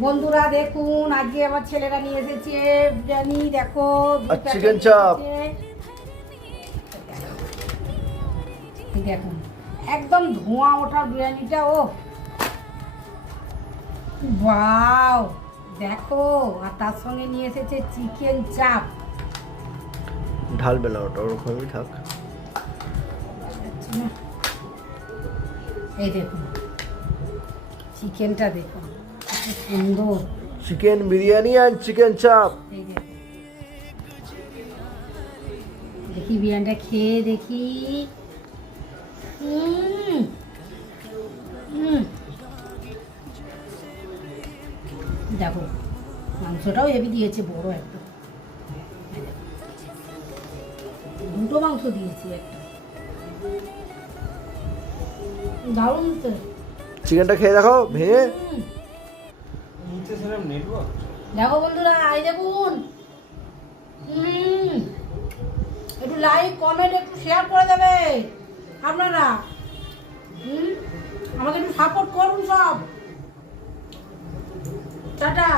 বন্ধুরা দেখুন, আজকে আমার ছেলেরা নিয়ে এসেছে বিরিয়ানি। দেখো চিকেন চাপ, দেখুন একদম ধোঁয়া ওঠা বিরিয়ানিটা। ও ওয়াও, দেখো। আর তার সঙ্গে নিয়ে এসেছে চিকেন চাপ। ঢালবে না, ওটা ওরকমই থাক। এই দেখুন চিকেনটা, দেখুন কত সুন্দর। চিকেন বিরিয়ানি আর চিকেন চাপ। এই দেখুন, দেখি বিরিয়ানিটা খেয়ে দেখি। দেখো মাংসটাও হেভি দিয়েছে, বড় একটা, দুটো মাংস দিয়েছি একটা। দারুণ তো। চিকেনটা খেয়ে দেখো ভেঙে। দেখো বন্ধুরা, এই দেখুন। একটু লাইক কমেন্ট একটু শেয়ার করে দেবে আপনারা। আমাকে একটু সাপোর্ট করুন সব। টাটা।